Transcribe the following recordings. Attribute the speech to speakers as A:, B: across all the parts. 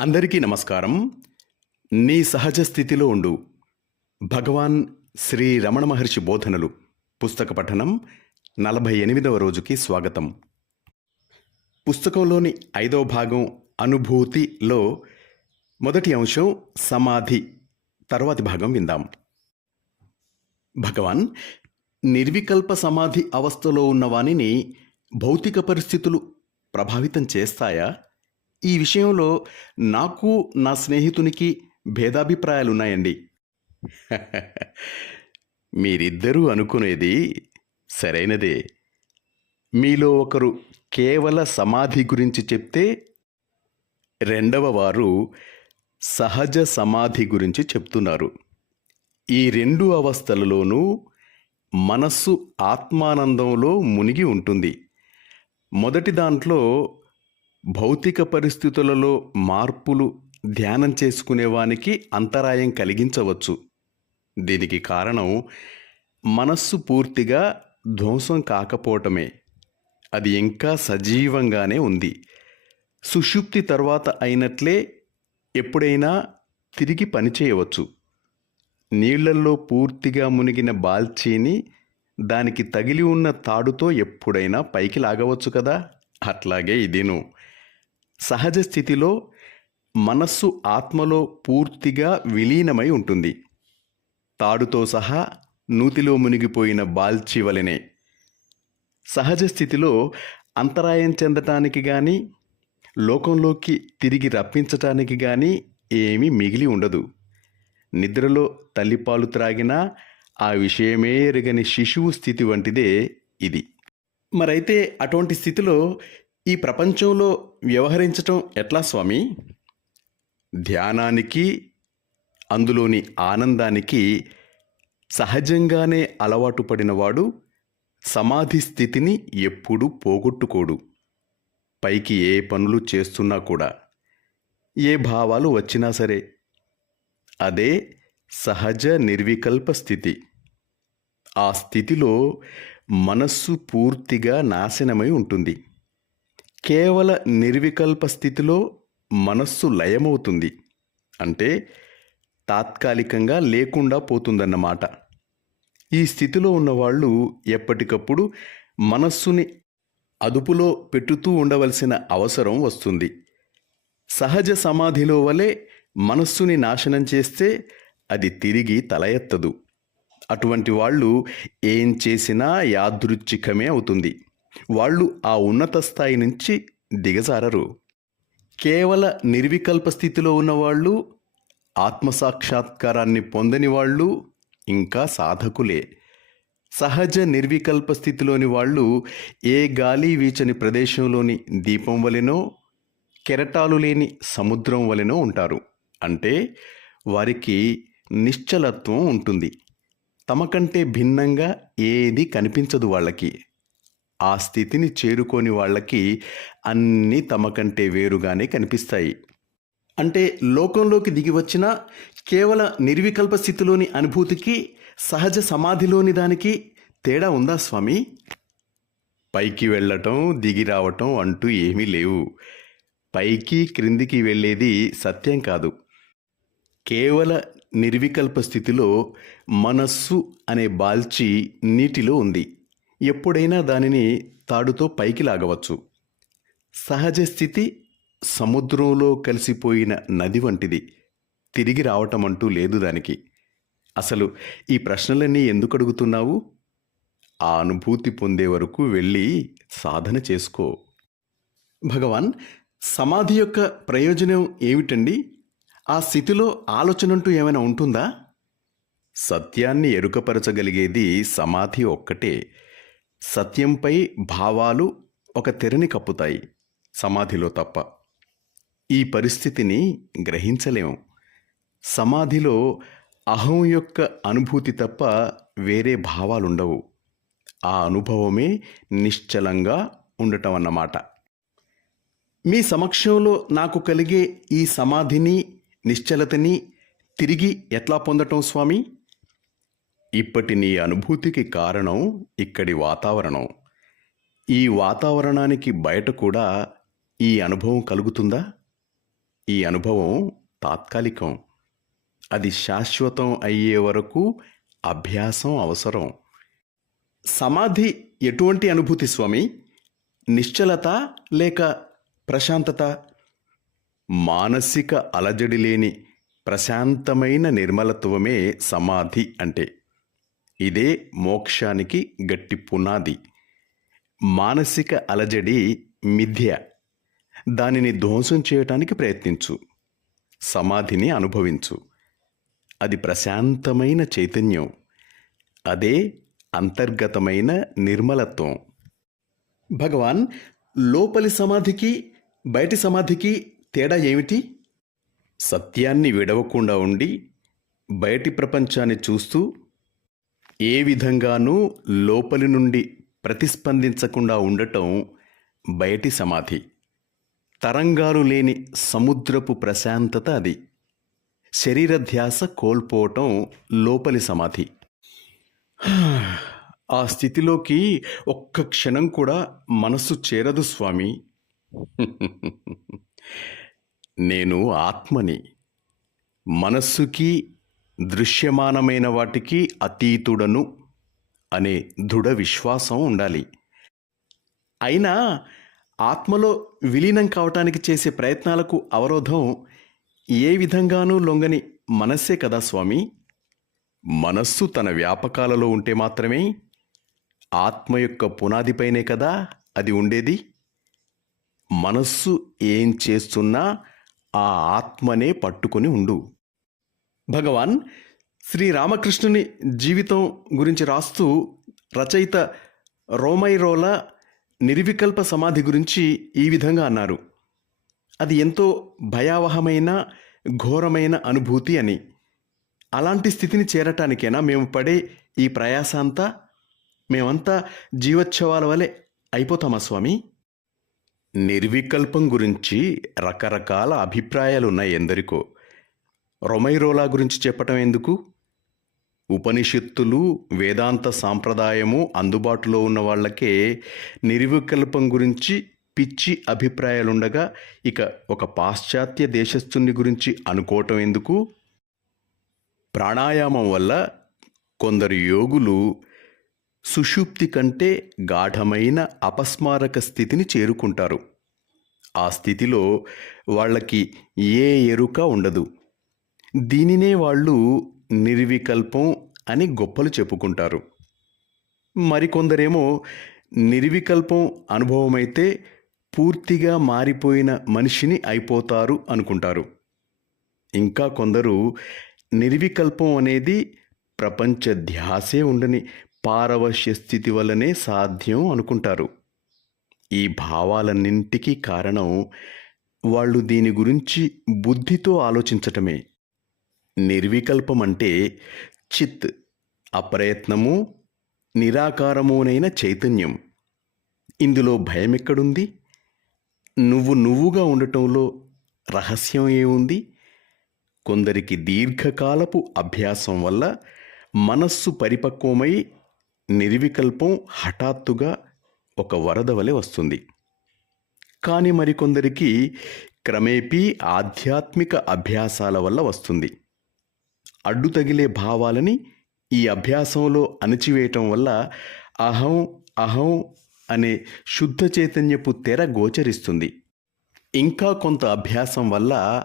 A: అందరికీ నమస్కారం. నీ సహజ స్థితిలో ఉండు. భగవాన్ శ్రీ రమణ మహర్షి బోధనలు. పుస్తక పఠనం నలభై ఎనిమిదవ రోజుకి స్వాగతం. పుస్తకంలోని ఐదవ భాగం అనుభూతిలో మొదటి అంశం సమాధి. తర్వాతి భాగం విందాం. భగవాన్ నిర్వికల్ప సమాధి అవస్థలో ఉన్నవానిని భౌతిక పరిస్థితులు ప్రభావితం చేస్తాయా? ఈ విషయంలో నాకు నా స్నేహితునికి భేదాభిప్రాయాలున్నాయండి. మీరిద్దరూ అనుకునేది సరైనదే. మీలో ఒకరు కేవల సమాధి గురించి చెప్తే రెండవ వారు సహజ సమాధి గురించి చెప్తున్నారు. ఈ రెండు అవస్థలలోనూ మనస్సు ఆత్మానందంలో మునిగి ఉంటుంది. మొదటి దాంట్లో భౌతిక పరిస్థితులలో మార్పులు ధ్యానం చేసుకునేవానికి అంతరాయం కలిగించవచ్చు. దీనికి కారణం మనస్సు పూర్తిగా ధ్వంసం కాకపోవటమే. అది ఇంకా సజీవంగానే ఉంది. సుషుప్తి తర్వాత అయినట్లే ఎప్పుడైనా తిరిగి పనిచేయవచ్చు. నీళ్ళల్లో పూర్తిగా మునిగిన బాల్చీని దానికి తగిలి ఉన్న తాడుతో ఎప్పుడైనా పైకి లాగవచ్చు కదా? అట్లాగే ఇదిను. సహజ స్థితిలో మనస్సు ఆత్మలో పూర్తిగా విలీనమై ఉంటుంది. తాడుతో సహా నూతిలో మునిగిపోయిన బాల్చి వలెనే. సహజ స్థితిలో అంతరాయం చెందటానికి కానీ లోకంలోకి తిరిగి రప్పించటానికి కానీ ఏమీ మిగిలి ఉండదు. నిద్రలో తల్లిపాలు త్రాగినా ఆ విషయమే ఎరగని శిశువు స్థితి వంటిదే ఇది. మరైతే అటువంటి స్థితిలో ఈ ప్రపంచంలో వ్యవహరించటం ఎట్లా స్వామి? ధ్యానానికి అందులోని ఆనందానికి సహజంగానే అలవాటు పడినవాడు సమాధి స్థితిని ఎప్పుడూ పోగొట్టుకోడు. పైకి ఏ పనులు చేస్తున్నా కూడా ఏ భావాలు వచ్చినా సరే అదే సహజ నిర్వికల్ప స్థితి. ఆ స్థితిలో మనస్సు పూర్తిగా నాశనమై ఉంటుంది. కేవల నిర్వికల్ప స్థితిలో మనస్సు లయమవుతుంది. అంటే తాత్కాలికంగా లేకుండా పోతుందన్నమాట. ఈ స్థితిలో ఉన్నవాళ్ళు ఎప్పటికప్పుడు మనస్సుని అదుపులో పెట్టుతూ ఉండవలసిన అవసరం వస్తుంది. సహజ సమాధిలో వలె మనస్సుని నాశనం చేస్తే అది తిరిగి తల ఎత్తదు అటువంటి వాళ్ళు ఏం చేసినా యాదృచ్ఛికమే అవుతుంది. వాళ్ళు ఆ ఉన్నత స్థాయి నుంచి దిగజారరు. కేవల నిర్వికల్ప స్థితిలో ఉన్నవాళ్ళు ఆత్మసాక్షాత్కారాన్ని పొందని వాళ్ళు ఇంకా సాధకులే. సహజ నిర్వికల్ప స్థితిలోని వాళ్ళు ఏ గాలి వీచని ప్రదేశంలోని దీపం వలెనో కెరటాలు లేని సముద్రం వలెనో ఉంటారు. అంటే వారికి నిశ్చలత్వం ఉంటుంది. తమకంటే భిన్నంగా ఏది కనిపించదు వాళ్ళకి. ఆ స్థితిని చేరుకోని వాళ్ళకి అన్నీ తమకంటే వేరుగానే కనిపిస్తాయి. అంటే లోకంలోకి దిగి వచ్చిన కేవల నిర్వికల్ప స్థితిలోని అనుభూతికి సహజ సమాధిలోని దానికి తేడా ఉందా స్వామి? పైకి వెళ్ళటం దిగి రావటం అంటూ ఏమీ లేవు. పైకి క్రిందికి వెళ్ళేది సత్యం కాదు. కేవల నిర్వికల్ప స్థితిలో మనస్సు అనే బాల్చి నీటిలో ఉంది. ఎప్పుడైనా దానిని తాడుతో పైకి లాగవచ్చు. సహజ స్థితి సముద్రంలో కలిసిపోయిన నది వంటిది. తిరిగి రావటం అంటూ లేదు దానికి. అసలు ఈ ప్రశ్నలన్నీ ఎందుకు అడుగుతున్నావు? ఆ అనుభూతి పొందే వరకు వెళ్ళి సాధన చేసుకో. భగవాన్ సమాధి యొక్క ప్రయోజనం ఏమిటండి? ఆ స్థితిలో ఆలోచనంటూ ఏమైనా ఉంటుందా? సత్యాన్ని ఎరుకపరచగలిగేది సమాధి ఒక్కటే. సత్యంపై భావాలు ఒక తెరని కప్పుతాయి సమాధిలో తప్ప. ఈ పరిస్థితిని గ్రహించలేం. సమాధిలో అహం యొక్క అనుభూతి తప్ప వేరే భావాలుండవు. ఆ అనుభవమే నిశ్చలంగా ఉండటం అన్నమాట మీ సమక్షంలో నాకు కలిగే ఈ సమాధిని నిశ్చలతని తిరిగి ఎట్లా పొందటం స్వామి? ఇప్పటి నీ అనుభూతికి కారణం ఇక్కడి వాతావరణం. ఈ వాతావరణానికి బయట కూడా ఈ అనుభవం కలుగుతుందా? ఈ అనుభవం తాత్కాలికం. అది శాశ్వతం అయ్యే వరకు అభ్యాసం అవసరం. సమాధి ఎటువంటి అనుభూతి స్వామి? నిశ్చలత లేక ప్రశాంతత? మానసిక అలజడి లేని ప్రశాంతమైన నిర్మలత్వమే సమాధి అంటే. ఇదే మోక్షానికి గట్టి పునాది. మానసిక అలజడి మిథ్య. దానిని ధ్వంసం చేయటానికి ప్రయత్నించు. సమాధిని అనుభవించు. అది ప్రశాంతమైన చైతన్యం. అదే అంతర్గతమైన నిర్మలత్వం. భగవాన్ లోపలి సమాధికి బయటి సమాధికి తేడా ఏమిటి? సత్యాన్ని విడవకుండా ఉండి బయటి ప్రపంచాన్ని చూస్తూ ఏ విధంగానూ లోపలి నుండి ప్రతిస్పందించకుండా ఉండటం బయటి సమాధి. తరంగాలు లేని సముద్రపు ప్రశాంతత అది. శరీరధ్యాస కోల్పోవటం లోపలి సమాధి. ఆ స్థితిలోకి ఒక్క క్షణం కూడా మనస్సు చేరదు స్వామి. నేను ఆత్మని మనస్సుకి దృశ్యమానమైన వాటికి అతీతుడను అనే దృఢ విశ్వాసం ఉండాలి. అయినా ఆత్మలో విలీనం కావటానికి చేసే ప్రయత్నాలకు అవరోధం ఏ విధంగానూ లొంగని మనస్సే కదా స్వామి? మనస్సు తన వ్యాపకాలలో ఉంటే మాత్రమే ఆత్మ యొక్క పునాదిపైనే కదా అది ఉండేది? మనస్సు ఏం చేస్తున్నా ఆ ఆత్మనే పట్టుకొని ఉండు. భగవాన్ శ్రీరామకృష్ణుని జీవితం గురించి రాస్తూ రచయిత రోమైరోల నిర్వికల్ప సమాధి గురించి ఈ విధంగా అన్నారు. అది ఎంతో భయావహమైన ఘోరమైన అనుభూతి అని. అలాంటి స్థితిని చేరటానికైనా మేము పడే ఈ ప్రయాస అంతా మేమంతా జీవోత్సవాల వలె అయిపోతామా స్వామి? నిర్వికల్పం గురించి రకరకాల అభిప్రాయాలు ఉన్నాయి ఎందరికో. రొమైరోలా గురించి చెప్పటం ఎందుకు? ఉపనిషత్తులు వేదాంత సాంప్రదాయము అందుబాటులో ఉన్న వాళ్ళకే నిర్వికల్పం గురించి పిచ్చి అభిప్రాయాలుండగా ఇక ఒక పాశ్చాత్య దేశస్థుని గురించి అనుకోవటం ఎందుకు? ప్రాణాయామం వల్ల కొందరు యోగులు సుషుప్తి కంటే గాఢమైన అపస్మారక స్థితిని చేరుకుంటారు. ఆ స్థితిలో వాళ్ళకి ఏ ఎరుక ఉండదు. దీనినే వాళ్ళు నిర్వికల్పం అని గొప్పలు చెప్పుకుంటారు. మరికొందరేమో నిర్వికల్పం అనుభవమైతే పూర్తిగా మారిపోయిన మనిషిని అయిపోతారు అనుకుంటారు. ఇంకా కొందరు నిర్వికల్పం అనేది ప్రపంచ ధ్యాసే ఉండని పారవశ్య స్థితి వల్లనే సాధ్యం అనుకుంటారు. ఈ భావాలన్నింటికీ కారణం వాళ్ళు దీని గురించి బుద్ధితో ఆలోచించటమే. నిర్వికల్పం అంటే చిత్ అప్రయత్నము నిరాకారమునైన చైతన్యం. ఇందులో భయం ఎక్కడుంది నువ్వు నువ్వుగా ఉండటంలో రహస్యం ఏముంది? కొందరికి దీర్ఘకాలపు అభ్యాసం వల్ల మనస్సు పరిపక్వమై నిర్వికల్పం హఠాత్తుగా ఒక వరద వలె వస్తుంది. కానీ మరికొందరికి క్రమేపీ ఆధ్యాత్మిక అభ్యాసాల వల్ల వస్తుంది. అడ్డు తగిలే భావాలని ఈ అభ్యాసంలో అణచివేయటం వల్ల అహం అహం అనే శుద్ధ చైతన్యపు తెర గోచరిస్తుంది. ఇంకా కొంత అభ్యాసం వల్ల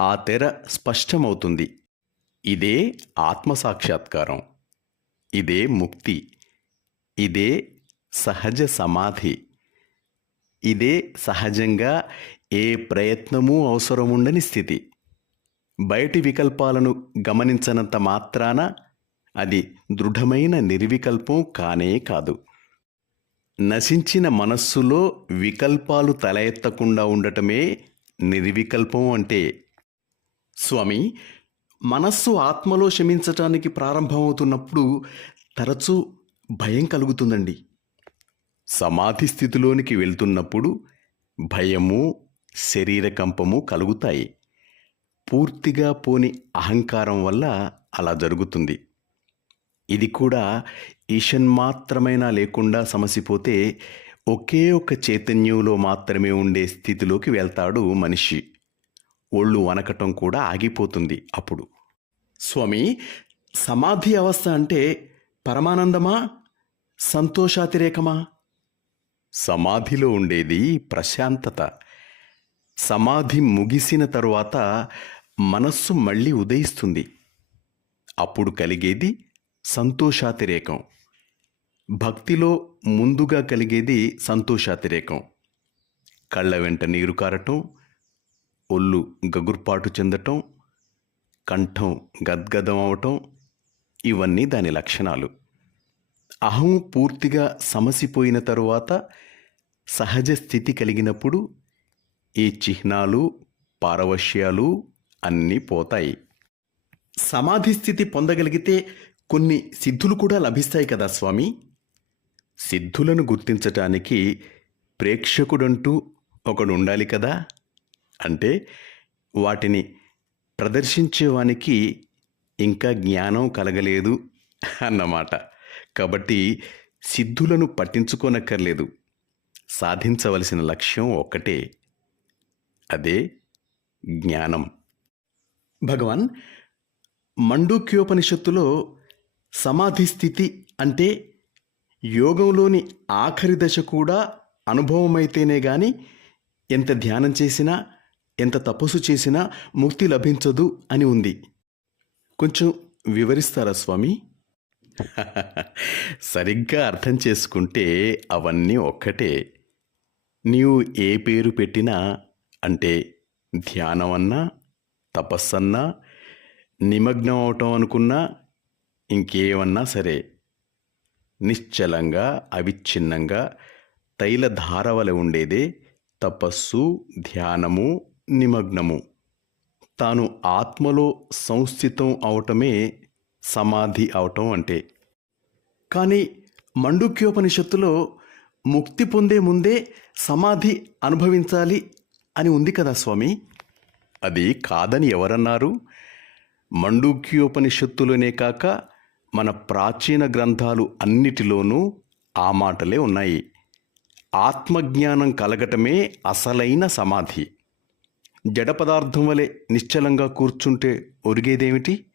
A: ఆ తెర స్పష్టమవుతుంది. ఇదే ఆత్మసాక్షాత్కారం ఇదే ముక్తి. ఇదే సహజ సమాధి. ఇదే సహజంగా ఏ ప్రయత్నమూ అవసరముండని స్థితి. బయటి వికల్పాలను గమనించనంత మాత్రాన అది దృఢమైన నిర్వికల్పం కానే కాదు. నశించిన మనస్సులో వికల్పాలు తల ఎత్తకుండా ఉండటమే నిర్వికల్పం అంటే. స్వామి మనస్సు ఆత్మలో శమించటానికి ప్రారంభమవుతున్నప్పుడు తరచూ భయం కలుగుతుందండి. సమాధి స్థితిలోనికి వెళ్తున్నప్పుడు భయము శరీర కంపము కలుగుతాయి. పూర్తిగా పోని అహంకారం వల్ల అలా జరుగుతుంది. ఇది కూడా ఈషన్మాత్రమైనా లేకుండా సమసిపోతే ఒకే ఒక చైతన్యంలో మాత్రమే ఉండే స్థితిలోకి వెళ్తాడు మనిషి. ఒళ్ళు వనకటం కూడా ఆగిపోతుంది అప్పుడు. స్వామి సమాధి అవస్థ అంటే పరమానందమా? సంతోషాతిరేకమా? సమాధిలో ఉండేది ప్రశాంతత. సమాధి ముగిసిన తరువాత మనస్సు మళ్ళీ ఉదయిస్తుంది. అప్పుడు కలిగేది సంతోషాతిరేకం. భక్తిలో ముందుగా కలిగేది సంతోషాతిరేకం. కళ్ళ వెంట నీరు కారటం ఒళ్ళు గగుర్పాటు చెందటం కంఠం గద్గదం అవటం ఇవన్నీ దాని లక్షణాలు. అహం పూర్తిగా సమసిపోయిన తరువాత సహజ స్థితి కలిగినప్పుడు ఈ చిహ్నాలు పారవశ్యాలు అన్నీ పోతాయి. సమాధి స్థితి పొందగలిగితే కొన్ని సిద్ధులు కూడా లభిస్తాయి కదా స్వామి. సిద్ధులను గుర్తించటానికి ప్రేక్షకుడంటూ ఒకడు ఉండాలి కదా. అంటే వాటిని ప్రదర్శించేవానికి ఇంకా జ్ఞానం కలగలేదు అన్నమాట. కాబట్టి సిద్ధులను పట్టించుకోనక్కర్లేదు. సాధించవలసిన లక్ష్యం ఒక్కటే. అదే జ్ఞానం. భగవాన్ మండూక్యోపనిషత్తులో సమాధి స్థితి అంటే యోగంలోని ఆఖరి దశ కూడా అనుభవమైతేనే గాని ఎంత ధ్యానం చేసినా ఎంత తపస్సు చేసినా ముక్తి లభించదు అని ఉంది. కొంచెం వివరిస్తారా స్వామి? సరిగ్గా అర్థం చేసుకుంటే అవన్నీ ఒక్కటే. నీవు ఏ పేరు పెట్టినా అంటే ధ్యానం అన్నా తపస్సన్నా నిమగ్నం అవటం అనుకున్నా ఇంకేమన్నా సరే. నిశ్చలంగా అవిచ్ఛిన్నంగా తైలధారవల ఉండేదే తపస్సు ధ్యానము నిమగ్నము. తాను ఆత్మలో సంస్థితం అవటమే సమాధి అవటం అంటే. కానీ మండుక్యోపనిషత్తులో ముక్తి పొందే ముందే సమాధి అనుభవించాలి అని ఉంది కదా స్వామి? అది కాదని ఎవరన్నారు? మండూక్యోపనిషత్తులోనే కాక మన ప్రాచీన గ్రంథాలు అన్నిటిలోనూ ఆ మాటలే ఉన్నాయి. ఆత్మజ్ఞానం కలగటమే అసలైన సమాధి. జడ పదార్థం వలె నిశ్చలంగా కూర్చుంటే ఒరిగేదేమిటి?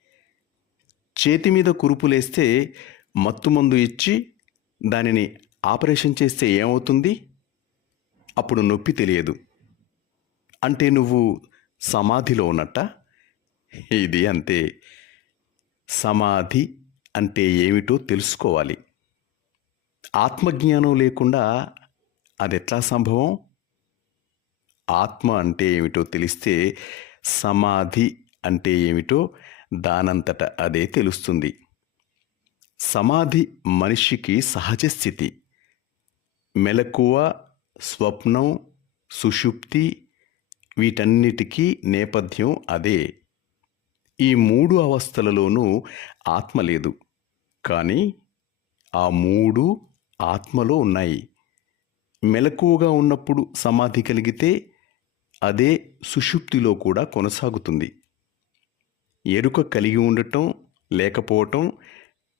A: చేతి మీద కురుపులేస్తే మత్తుమందు ఇచ్చి దానిని ఆపరేషన్ చేస్తే ఏమవుతుంది? అప్పుడు నొప్పి తెలియదు. అంటే నువ్వు సమాధిలో ఉన్నట్ట? ఇది అంతే. సమాధి అంటే ఏమిటో తెలుసుకోవాలి. ఆత్మజ్ఞానం లేకుండా అది ఎట్లా సంభవం? ఆత్మ అంటే ఏమిటో తెలిస్తే సమాధి అంటే ఏమిటో దానంతట అదే తెలుస్తుంది. సమాధి మనిషికి సహజ స్థితి. మెలకువ స్వప్నం సుషుప్తి వీటన్నిటికీ నేపథ్యం అదే. ఈ మూడు అవస్థలలోనూ ఆత్మ లేదు. కానీ ఆ మూడు ఆత్మలో ఉన్నాయి. మెలకువగా ఉన్నప్పుడు సమాధి కలిగితే అదే సుషుప్తిలో కూడా కొనసాగుతుంది. ఎరుక కలిగి ఉండటం లేకపోవటం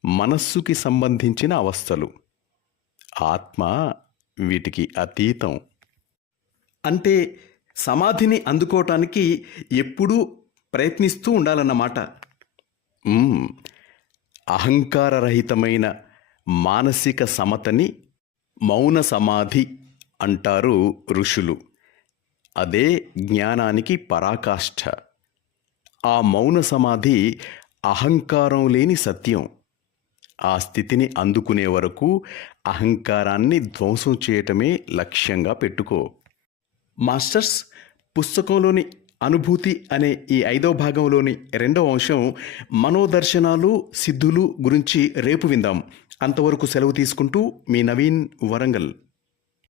A: మనస్సుకి సంబంధించిన అవస్థలు. ఆత్మ వీటికి అతీతం. అంటే సమాధిని అందుకోవటానికి ఎప్పుడూ ప్రయత్నిస్తూ ఉండాలన్నమాట. అహంకారరహితమైన మానసిక సమతని మౌన సమాధి అంటారు ఋషులు. అదే జ్ఞానానికి పరాకాష్ఠ. ఆ మౌన సమాధి అహంకారం లేని సత్యం. ఆ స్థితిని అందుకునే వరకు అహంకారాన్ని ధ్వంసం చేయటమే లక్ష్యంగా పెట్టుకో. మాస్టర్స్ పుస్తకంలోని అనుభూతి అనే ఈ ఐదవ భాగంలోని రెండవ అంశం మనోదర్శనాలు సిద్ధులు గురించి రేపు విందాం. అంతవరకు సెలవు తీసుకుంటూ మీ నవీన్ వరంగల్.